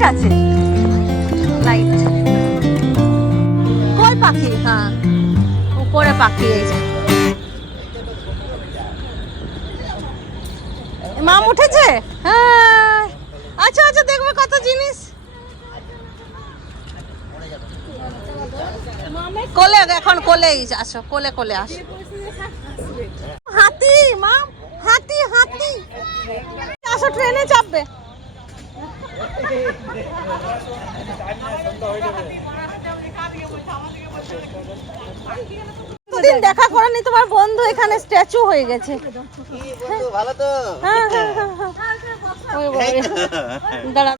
Light আছে, light. কই পাখি? হ্যাঁ, উপরে পাখি। এই যে মাম উঠেছে। হ্যাঁ, আচ্ছা আচ্ছা, দেখবে কত জিনিস। কোলে, এখন কোলেই আসো, কোলে কোলে আসো। হাতি মাম, হাতি হাতি। আসো, ট্রেনে চাপবে। দিন দেখা করেনি তোমার বন্ধু, এখানে স্ট্যাচু হয়ে গেছে। ভালো তো? হ্যাঁ হ্যাঁ হ্যাঁ, দাঁড়া,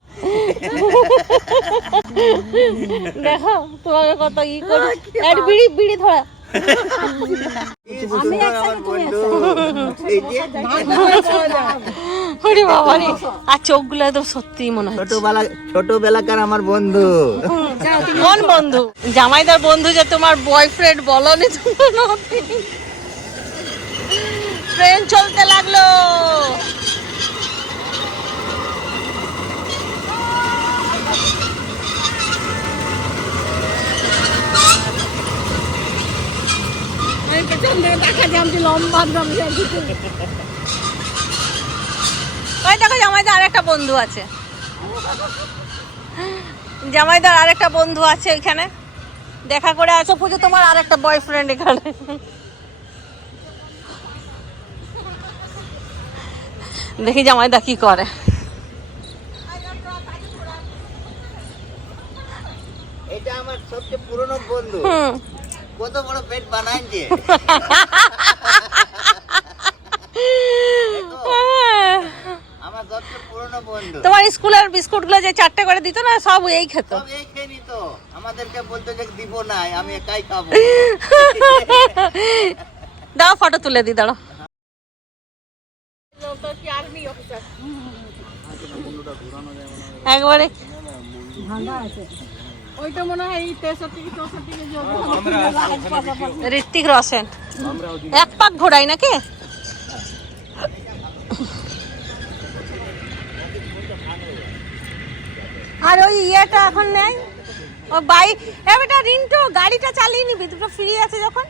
দেখো তোমাকে কত ই করে। বিড়ি বিড়ি ধরা। আর চোখগুলো একদম সত্যি মনে হয় ছোটবেলাকার আমার বন্ধু। কোন বন্ধু? জামাইদার বন্ধু যে তোমার বয়ফ্রেন্ড বলনি? ট্রেন চলতে লাগলো। দেখো জামাইদার আরেকটা বন্ধু আছে, জামাইদার আরেকটা বন্ধু আছে এখানে। দেখা করে আসো পুজো, তোমার আরেকটা বয়ফ্রেন্ড এখানে। দেখি জামাইদা কি করে। এটা আমার সবচেয়ে পুরনো বন্ধু। কত বড় পেট বানাইছে। আমার সবচেয়ে পুরনো বন্ধু। তোমার স্কুলের বিস্কুট গুলো যে 4টে করে দিত না, সব এই খেত। সব এই খেয়ে নিত। আমাদেরকে বলতো যে দিব না, আমি একাই খাবো। দাও ফটো তুলে দি, দাঁড়াও। একবারে ভাঙা আছে ওইটা, মনে হয় 63-64 ঋত্বিক রোশন। এক পাক ঘোড়াই নাকি? আর ওই ইয়েটা এখন নেই, ও বাইক। বেটা রিন্টু, গাড়িটা চালিয়ে নিবি, দুটো ফ্রি আছে যখন।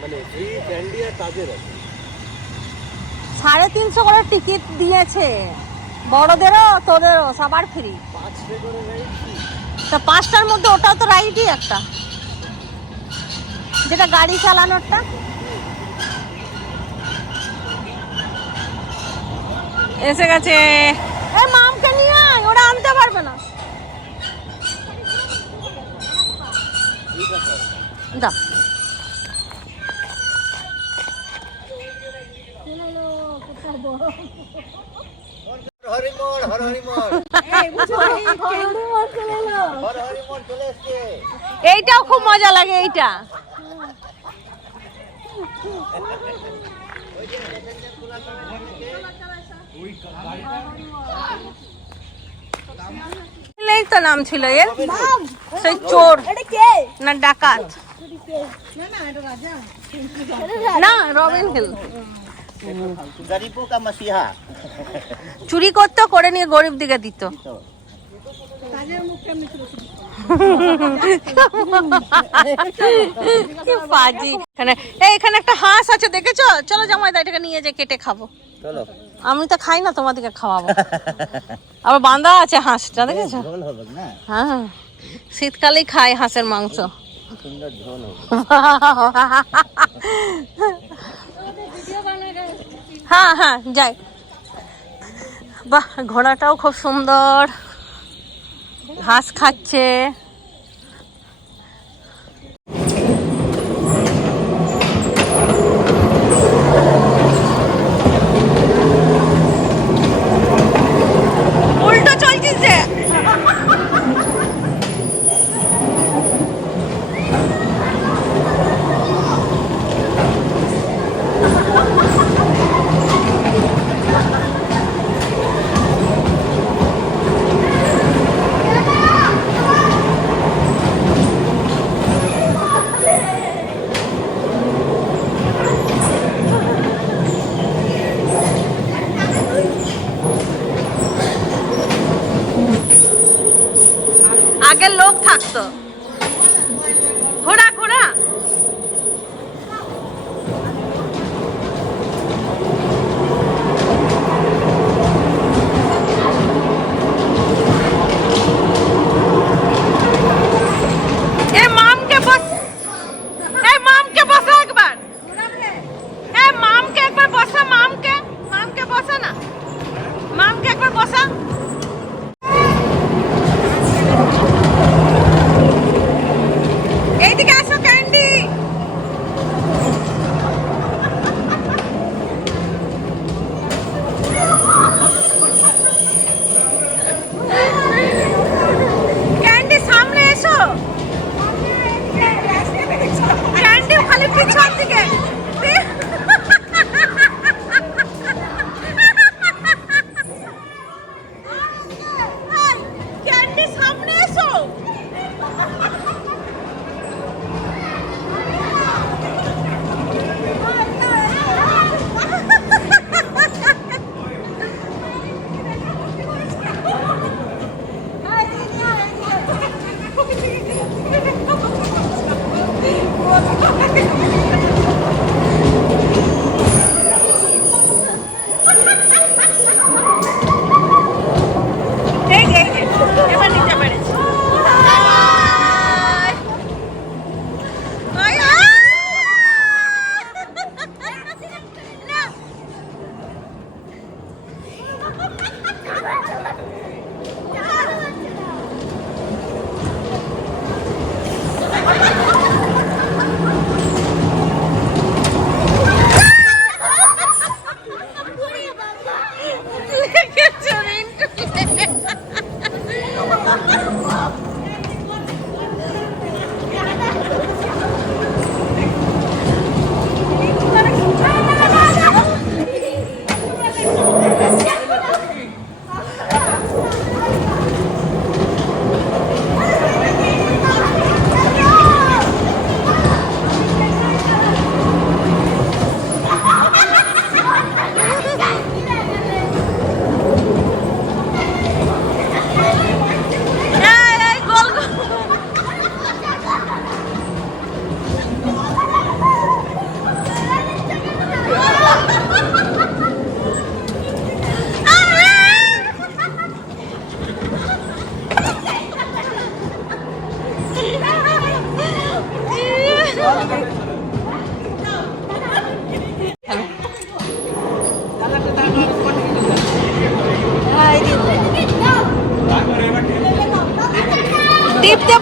মানে ফ্রি ক্যান্ডি আর তাজের আছে। 350 করে টিকিট দিয়েছে, বড়দেরও তোদেরও সবার ফ্রি। 5 করে রাইড। তা 5টার মধ্যে ওটাও তো রাইডই একটা, যেটা গাড়ি চালানোরটা। এসে গেছে। এই মামকে নিয়ে আয়, ওরা আনতে পারবে না। দা হরিমোড়, হরিমোড়। হরিমোড় চলে এসছে। এইটাও খুব মজা লাগে, এইটা। এই তো নাম ছিল এর, সেই চোর না ডাকাত না, রবিন হিল। গরিবো কা মসিহা। চুরি করতো, করে নিয়ে গরিব দিকে দিত। এখানে একটা হাঁস আছে, দেখেছো? চলো জামাইদা, এটাকে নিয়ে যে কেটে খাবো। চলো। আমি তো খাই না, তোমাদেরকে খাওয়াবো। আবার বাঁধা আছে হাঁসটা, দেখেছো? হ্যাঁ, শীতকালেই খাই হাঁসের মাংস। সুন্দর ঝোল হবে। হ্যাঁ হ্যাঁ, যাই। বাহ, ঘোড়াটাও খুব সুন্দর, ঘাস খাচ্ছে। উল্টো চলছিস যে।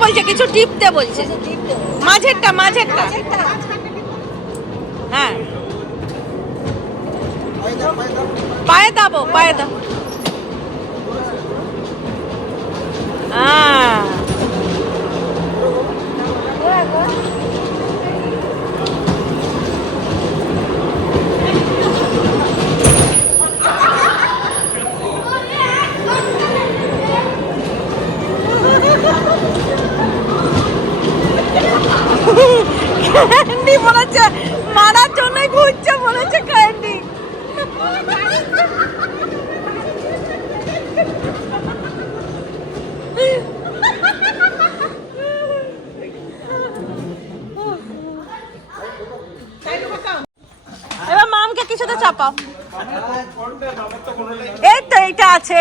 বলছে, কিছু টিপতে বলছে। মাঝেরটা মাঝেরটা, হ্যাঁ পায়ে দাবো, পায়ে দাও। ক্যান্ডি মনে হচ্ছে মারার জন্যই ঘুরছে, মনে হচ্ছে ক্যান্ডি। এবার মামকে কিছুতে চাপাও। এই তো এইটা আছে,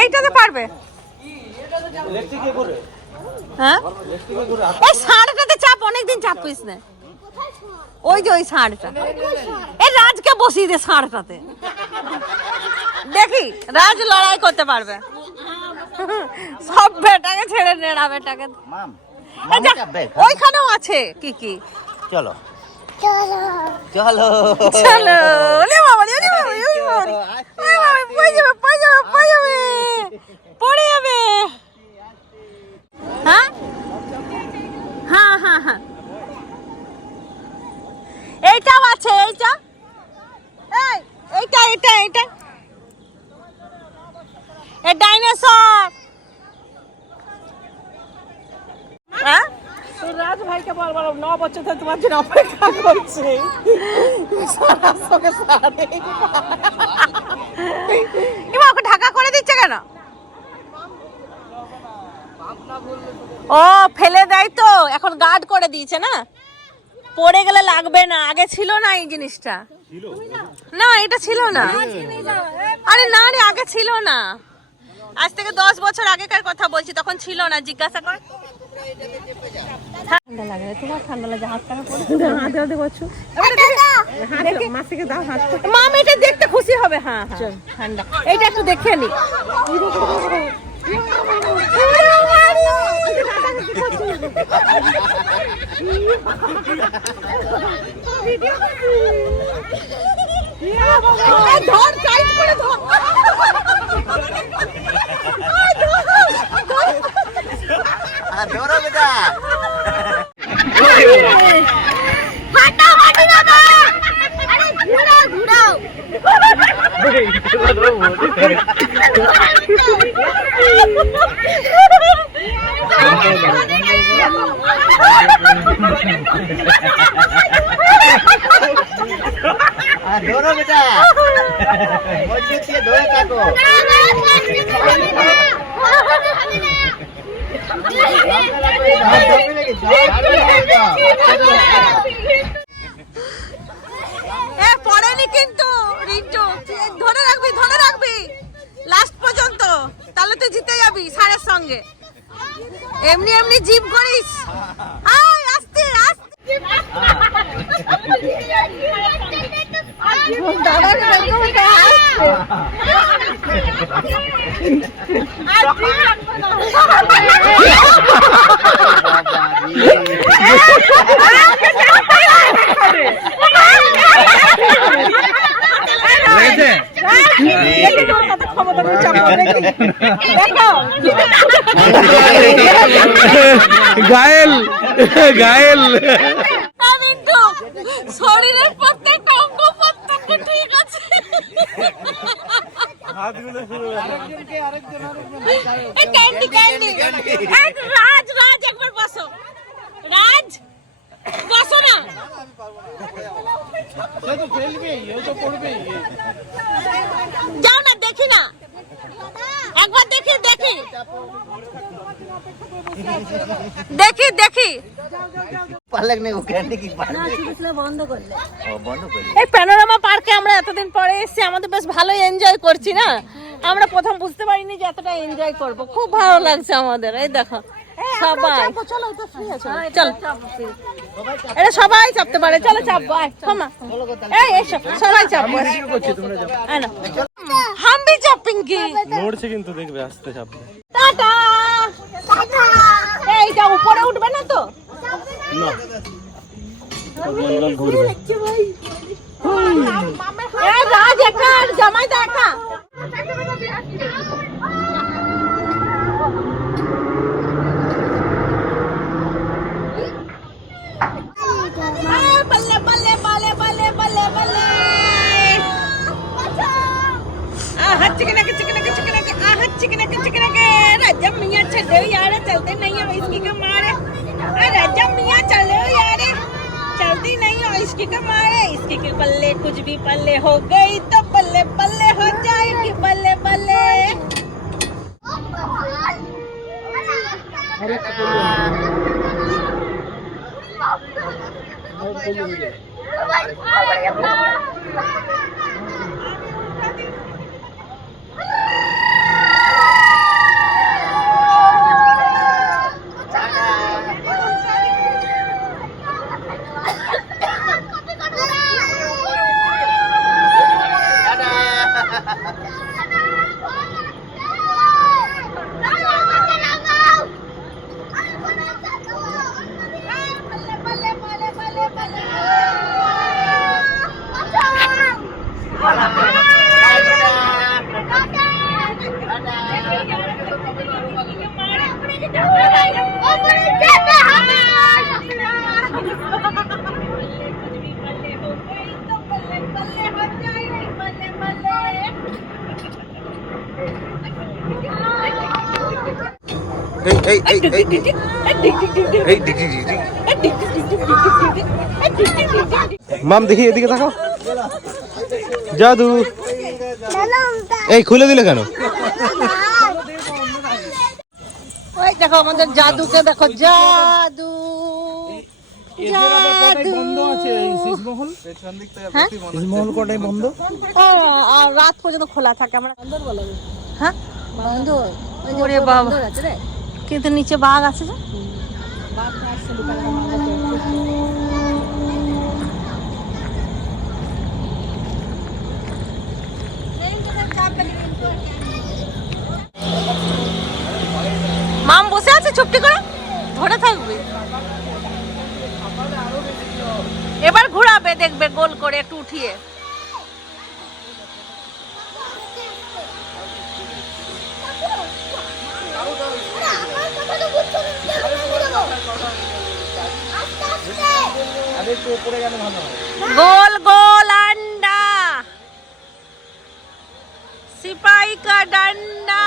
এইটাতে পারবে। হ্যাঁ এই ষাঁড়টাতে চাপ, অনেকদিন চাপিস না। ওই যে ওই ষাঁড়টা, এই রাজকে বসিয়ে দে ষাঁড়টাতে, দেখি রাজ লড়াই করতে পারবে। সব বেটাকে ছেড়ে নেড়া বেটাকে। ওইখানেও আছে কি কি, চলো চলো চলো চলো। ওরে বাবা রে, ওরে বাবা রে, ওরে বাবা রে, ওরে বাবা রে, পড়ে যাবে, পড়ে যাবে, পড়ে যাবে, পড়ে যাবে। হ্যাঁ হ্যাঁ হ্যাঁ হ্যাঁ, এইটাও আছে, এইটা, এই এইটা এইটা এইটা, এই ডাইনোসর। হ্যাঁ রাজ ভাইকে বলবার 9 বছর ধরে তোমার জন্য অপেক্ষা করছে। এবার ওকে ঢাকা করে দিচ্ছে কেন? ও ফেলে দেয় তো, এখন গার্ড করে দিয়েছে না, পড়ে গেলে লাগবে না। আগে ছিল না এই জিনিসটা, না এটা ছিল না। আরে না রে, আগে ছিল না, আজ থেকে 10 বছর আগেকার কথা বলছি, তখন ছিল না। জিজ্ঞাসা কর। ঠান্ডা লাগে, তোমার ঠান্ডা লাগে, হাত টাকা পড়ে হাতে হাতে করছো। মাসিকে দাও হাত। মাম এটা দেখতে খুশি হবে। হ্যাঁ হ্যাঁ ঠান্ডা, এইটা একটু দেখে নি। ধর, টাইট করে ধর। ধরো বেটা, হাঁটাও হাঁটাও বাবা, আরে ঘুরাও ঘুরাও। ধরো বেটা, মজবুত দিয়ে ধরে থাকো। পড়েনি কিন্তু রিন্টু, ধরে রাখবি, ধরে রাখবি লাস্ট পর্যন্ত, তাহলে তুই জিতে যাবি স্যারের সঙ্গে। এমনি এমনি জিম করিস, আয় আস্তে আস্তে। ঘায়েল ঘায়েল। শরীরের প্রত্যেকটা অঙ্গ প্রত্যঙ্গ ঠিক আছে। ক্যান্ডি ক্যান্ডি, রাজ রাজ একবার বসো, রাজ বসো না। যাও না, দেখি না, একবার দেখি দেখি দেখি দেখি। পারলে না, ও ক্যান্ডি কি পারবে? বন্ধ করলে এই প্যানোরামা পার্কে আমরা এতদিন পরে এসেছি, আমাদের বেশ ভালোই এনজয় করছি না। আমরা প্রথম বুঝতে পারিনি যে এতটা এনজয় করব, খুব ভালো লাগছে আমাদের। এই দেখো সবাই, চলো তো ফ্রি আছে। চল এটা সবাই চাপতে পারে, চলো চাপবো। আয় ক্ষমা, এই এসো সবাই চাপবো। हम भी जंपिंग কি নড়ছে কিন্তু দেখবে আস্তে সাবধানে। টাটা। এইটা উপরে উঠবে না তো? না ঘুরবে। রাজ একা আর জামাই তো একা। बल्ले बल्ले बल्ले बल्ले बल्ले बल्ले राजा मियाँ चलो यार चलते नहीं हो इसकी के मारे राजा मियाँ चलो यार चलती नहीं हो इसकी के मारे इसके के बल्ले कुछ भी बल्ले हो गई तो बल्ले बल्ले हो जाएगी बल्ले बल्ले মাম দেখি এদিকে তাকাও। জাদু এই খুলে দিলে কেন? ওই দেখো আমাদের জাদুকে দেখো জাদু রাত পর্যন্ত খোলা থাকে আমরা হ্যাঁ বন্ধ ওরে বাবা কিন্তু নিচে বাঘ আছে যে মাম বসে আছে চুপটি করে ধরে থাকবে এবার ঘোরাবে দেখবে গোল করে একটু উঠিয়ে गोल गोल अंडा सिपाही का डंडा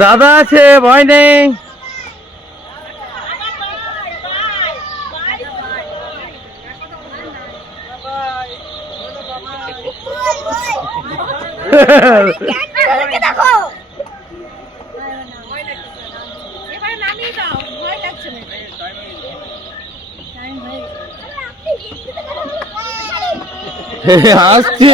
দাদা আছে ভয় নেই আসছে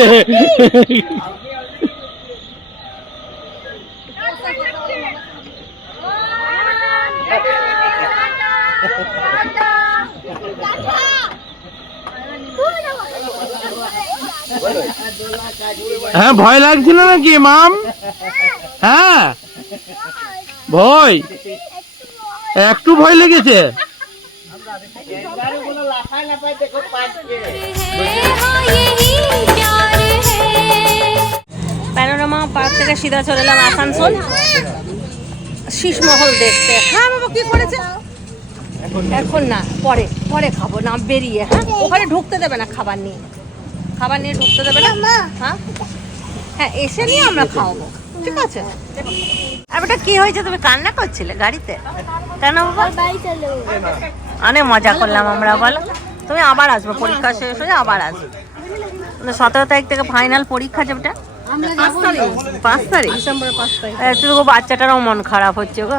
হ্যাঁ ভয় লাগছিল নাকি মাম হ্যাঁ ভয় একটু ভয় লেগেছে প্যানোরামা পার্ক থেকে সিধা চলে এলাম আসানসোল শীষমহল দেখতে। হ্যাঁ বাবা কি করেছে? এখন না, পরে পরে খাবো না বেরিয়ে। হ্যাঁ ওখানে ঢুকতে দেবে না, খাবার নিয়ে ঢুকতে দেবে না। হ্যাঁ হ্যাঁ এসে নিয়ে আমরা খাওয়াবো, ঠিক আছে? আর বেটা কি হয়েছে, তুমি কান্না করছিলে গাড়িতে কেন বাবা? অনেক মজা করলাম আমরা, বলো। তুমি আবার আসবে, পরীক্ষা শেষ হয়ে আবার আসবে। 17 তারিখ থেকে ফাইনাল পরীক্ষা, যেটা 5 তারিখ ডিসেম্বরের 5 তারিখ। তুই বাচ্চাটারও মন খারাপ হচ্ছে গো।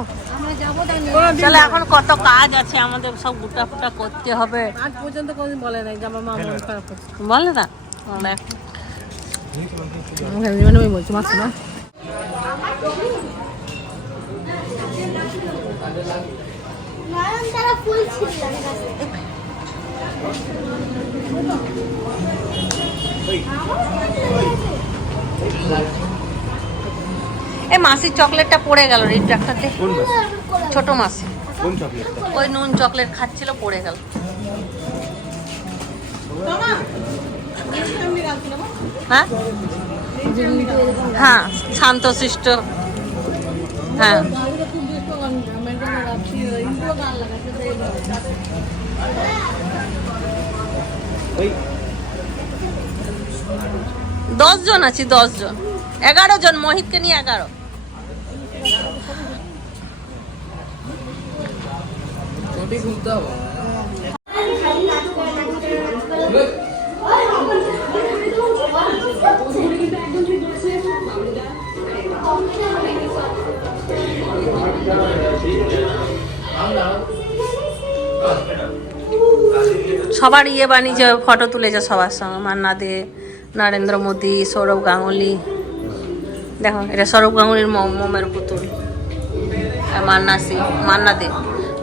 চলো এখন কত কাজ আছে আমাদের, সব গুটা ফুটা করতে হবে। আজ পর্যন্ত কোনদিন বলে নাই যে আমার মা মন খারাপ হচ্ছে। বলে না আমি বলছি মাছ না। এই মাসির চকলেটটা পড়ে গেল রিট্রাক্টরতে। ছোট মাসি ওই নুন চকলেট খাচ্ছিল, পড়ে গেল। হ্যাঁ হ্যাঁ শান্তশিষ্ট। হ্যাঁ 10 জন আছি, 10 জন, 11 জন, মোহিতকে নিয়ে 11। সবার ইয়ে বানিয়েছে, ফটো তুলেছে সবার সঙ্গে, মান্না দে, নরেন্দ্র মোদী, সৌরভ গাঙ্গুলি। দেখো এটা সৌরভ গাঙ্গুলির মোমের পুতুল। আর মান্না দে,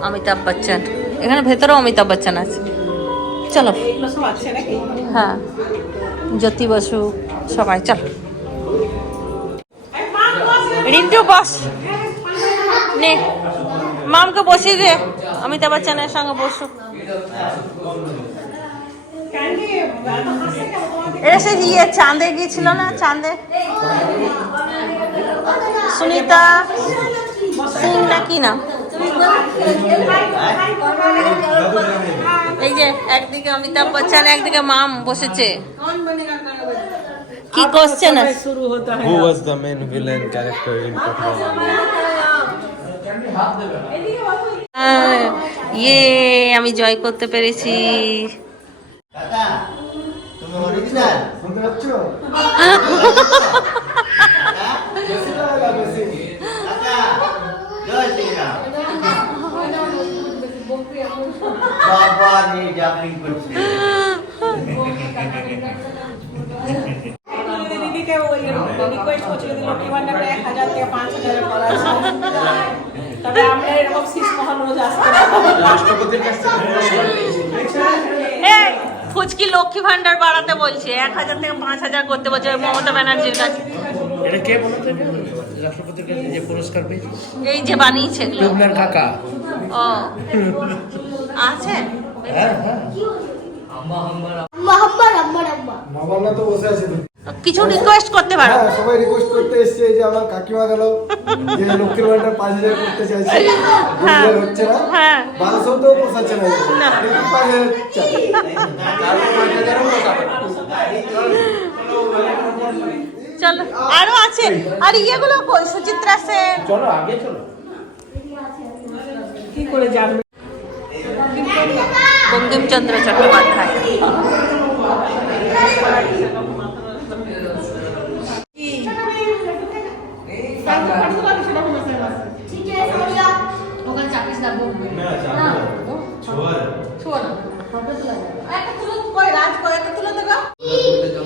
অমিতাভ বচ্চন, এখানে ভেতরেও অমিতাভ বচ্চন আছে। চলো হ্যাঁ জ্যোতি বসু সবাই, চলো। রিন্টু বস, নে মামকে বসিয়ে দে, অমিতাভ বচ্চনের সঙ্গে বসু। এটা সে ইয়ে চাঁদে গিয়েছিল না, চাঁদে সুনিতা সিং না কি না। এই যে একদিকে অমিতাভ বচ্চন, একদিকে মাম বসেছে। কি কোশ্চেন আছে? Who was the main villain character in Pathan? ইয়ে আমি জয় করতে পেরেছি। দাদা তুমি অরিজিনাল শুনতে পাচ্ছ? দাদা জয় শ্রীরাম। বাবা নিয়ে জাম্পিং করছে। দিদিকে ওই রিকোয়েস্ট করছিল যে লক্ষ্মী ভান্ডারটা 1000 থেকে 5000 করা আছে। তবে আমরা এরকম শীষমহল রোজ আসতে রাষ্ট্রপতির কাছ থেকে এই ফুচকি লক্ষ্মী ভান্ডার বাড়াতে বলছে, 1000 থেকে 5000 করতে বলছে মমতা ব্যানার্জির কাছে। এটা কে বলতে রাষ্ট্রপতির কাছে যে পুরস্কার পেয়েছে? এই যে বানিয়েছে এগুলো। টুবলার কাকা। ও আছে। হ্যাঁ হ্যাঁ মামারা তো বসে আছে তো। কিছু রিকোয়েস্ট করতে পারো। হ্যাঁ সবাই রিকোয়েস্ট করতে এসছে যে আমার কাকিমা গেল যে লক্ষ্মীর ভান্ডার 5000 করতে চাইছে, 2000 হচ্ছে না, হ্যাঁ 1200 তো পোষাচ্ছে না, কিন্তু 5000 চাই। চলো আরো আছে। আর ইয়েগুলো কই? সুচিত্রা সেন, চলো আগে চলো। কি করে জানবে? বঙ্কিমচন্দ্র চট্টোপাধ্যায়।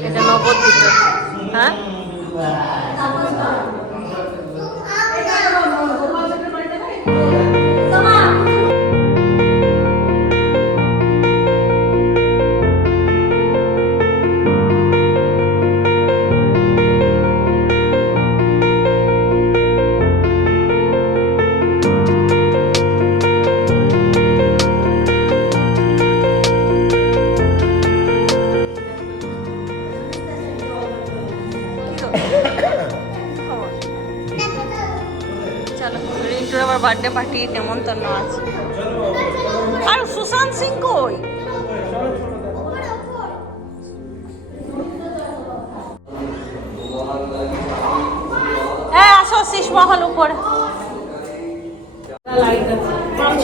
এটা নবদ্বীপে। হ্যাঁ চলো রিন্টুর আবার বার্থডে পার্টি নেমন্তন্ন আছে। আর সুশান্ত সিং কই? হ্যাঁ আসো, শীষ মহল উপরে।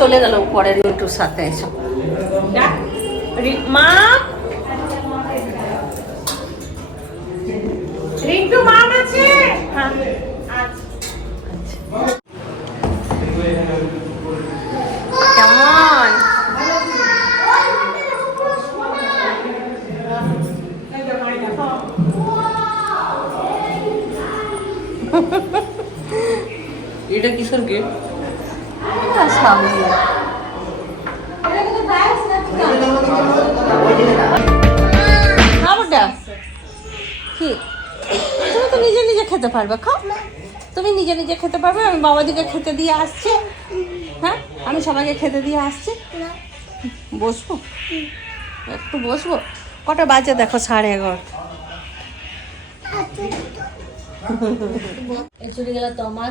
চলে গেল উপরে রিন্টুর সাথে। এসো মা, রিন্টু মা আছে। হ্যাঁ কেমন? এটা কিসের গেট? কি তুমি তো নিজে নিজে খেতে পারবে, খাও। তুমি নিজে নিজে খেতে পারবে। আমি বাবাদিকে খেতে দিয়ে আসছি। হ্যাঁ, আমি সবাইকে খেতে দিয়ে আসছি। বসবো একটু, বসবো। কটা বাজে দেখো, 11:30। চলে গেল তো আমার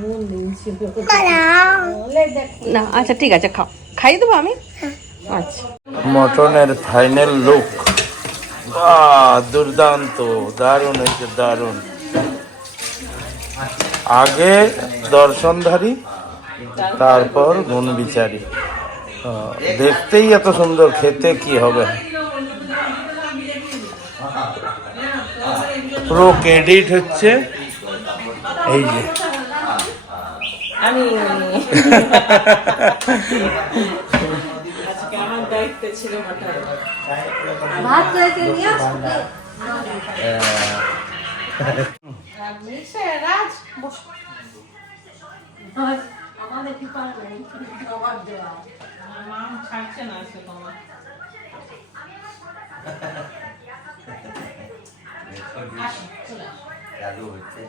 মন না। আচ্ছা ঠিক আছে, খাও, খাইয়ে দেবো আমি। আচ্ছা, মটনের ফাইনাল লুক। দুর্দান্ত, দারুণ হয়েছে, দারুণ। আগে দর্শনধারী, তারপর গুণ বিচারী। দেখতেই এত সুন্দর, খেতে কি হবে। পুরো ক্রেডিট হচ্ছে এই যে আমি আজকে আমার দায়িত্ব ছিল মটন ভাত হয়েছে নিয়ে আসবে। রাজ বস, আমাদের কি পারবে খাবার দেওয়া। মা ছাড়ছে না সে তোমার। জাদু হচ্ছে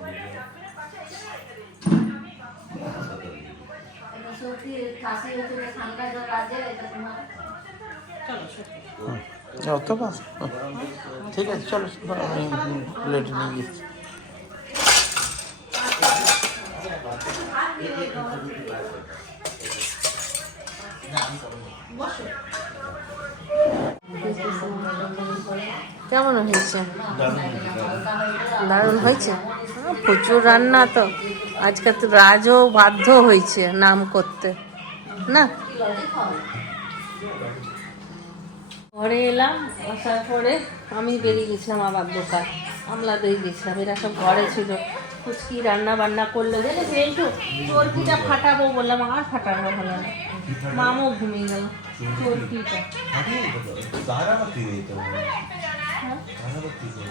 ঠিক আছে, চলো প্লেট নিয়ে গেছি। কেমন হয়েছে? দারুণ হয়েছে। প্রচুর রান্না তো। আজকে তো রাজও বাধ্য হয়েছে নাম করতে না। ঘরে এলাম, আসার পরে আমি বেরিয়ে গেছিলাম আবার দোকান, আমলা দই গেছিলাম। এরা সব ঘরে ছিল। ফুচকি রান্না বান্না করলো, জানিস একটু চর্কিটা ফাটাবো বললাম, আর ফাটানো হলো না। মামও ঘুমিয়ে গেল। চর্কিটা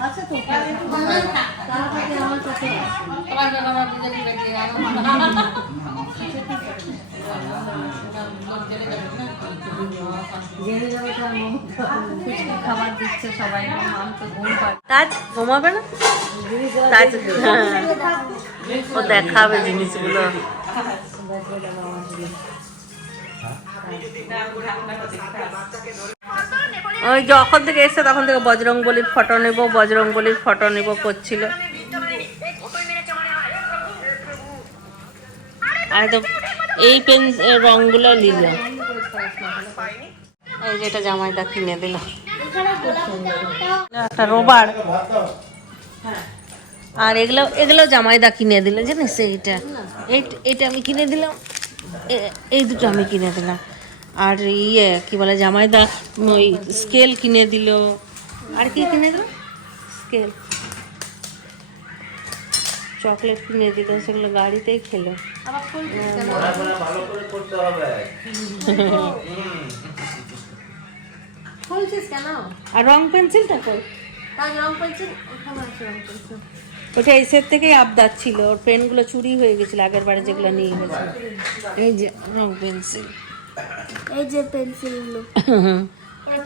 আচ্ছা তো আমার চোখে খাবার দিচ্ছে সবাই। তাজ ঘুমাবে না, তাজ ও দেখাবে জিনিসগুলো। ওই যখন থেকে এসছে তখন থেকে বজরংবলীর ফটো নেব, বজরংবলীর ফটো নেব করছিল। আর তো এই পেন রংগুলো নিলাম। এই যেটা জামাইদা কিনে দিল, একটা রোবার। আর এগুলো জামাইদা কিনে দিল, জানিস। এইটা আমি কিনে দিলাম, এই দুটো আমি কিনে দিলাম। আর কি বলে, জামাইদা ওই স্কেল কিনে দিল। আর কি কিনে দিল? স্কেল, চকলেট কিনে দিল। সেগুলো গাড়িতেই খেলো। আর রং পেন্সিলটা কই? ওটা এই সেট থেকেই আবদার ছিল। ওর পেনগুলো চুরি হয়ে গেছিল আগের বারে যেগুলো নিয়ে গেছিল। এই যে রং পেন্সিল, এই যে পেন্সিলগুলো।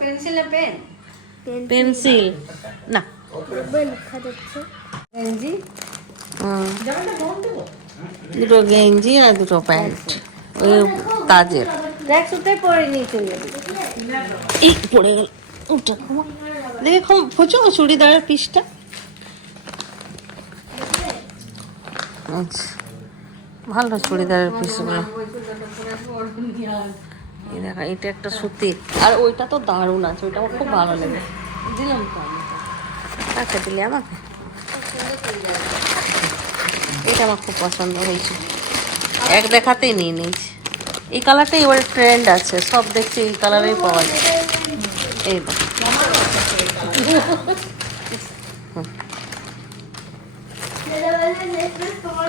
পেন্সিলে পেন পেন্সিল না, লেখা যাচ্ছে গেঞ্জি। দুটো গেঞ্জি আর দুটো প্যান্ট ওই তাজের। ট্র্যাকসুটে পরে নিয়ে চলে যাবে। এই পড়ে গেল। ওটা দেখো ফুচো চুড়িদারের পিসটা। আচ্ছা ভালো চুড়িদারের পিসগুলো। এই দেখা, এটা একটা সুতির, আর ওইটা তো দারুণ আছে, ওইটা আমার খুব ভালো লাগে। দিলাম তো আমি, আচ্ছা দিলে আমাকে। এটা আমার খুব পছন্দ হয়েছে, এক দেখাতেই নিয়ে নিয়েছি। এই কালারটাই এবার ট্রেন্ড আছে, সব দেখছি এই কালারেই পাওয়া যায়। এই দেখ,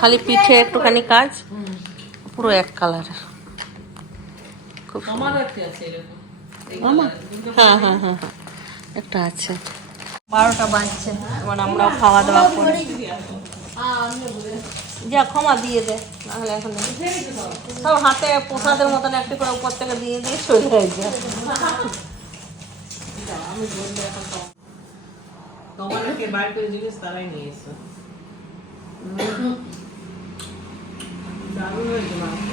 খালি পিঠে একটুখানি কাজ, পুরো এক কালারের, খুব আমার একটা আছে এরকম। আমার হ্যাঁ হ্যাঁ হ্যাঁ হ্যাঁ একটা আছে। 12টা বাজছে, এবার আমরাও খাওয়া দাওয়া করি। যা ক্ষমা দিয়ে দে, নাহলে এখন সব হাতে প্রসাদের মতন একটি করে উপর থেকে দিয়ে দিয়ে চলে যায়। তোমাদেরকে বার করে জিনিস তারাই নিয়ে এসো। দারুণ হয়েছে মাংস।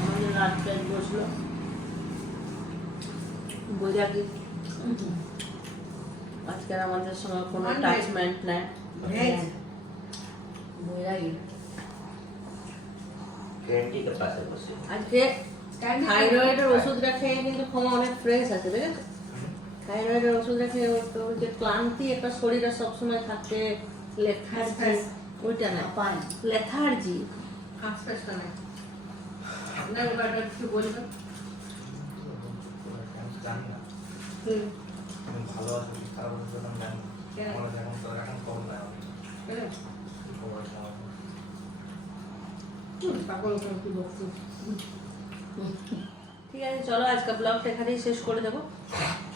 আমাদের রাত পেট বসলো বৈরাগী। আজকের আমাদের সঙ্গে কোনো অ্যাটাচমেন্ট নেই, বৈরাগী। ক্যান্ডি के पास বসে আজকে থাইরয়েডের ওষুধটা খেয়ে কিন্তু ক্ষমা অনেক ফ্রেশ আছে, দেখেছো? থাইরয়েডের ওষুধটা খেয়ে ওর তো যে ক্লান্তি একটা শরীরে সবসময় থাকতে, লেথার্জি, ওইটা না, লেথার্জি, কাঁচটা নেই। না ওটা একটু বলবে। ভালো আছে খারাপ আছে না জানি এখন কম না ঠিক আছে, চলো আজকে ব্লগটা এখানেই শেষ করে দেবো।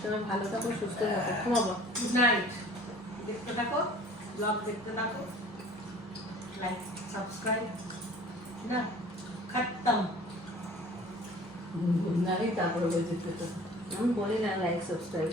সবাই ভালো থাকো, সুস্থ থাকো, ঘুমাবো। Good night. দেখতে থাকো, ব্লগ দেখতে থাকো, লাইক সাবস্ক্রাইব না খতম। গুড নাইট, তারপরে বলছি আমি বলি না লাইক সাবস্ক্রাইব।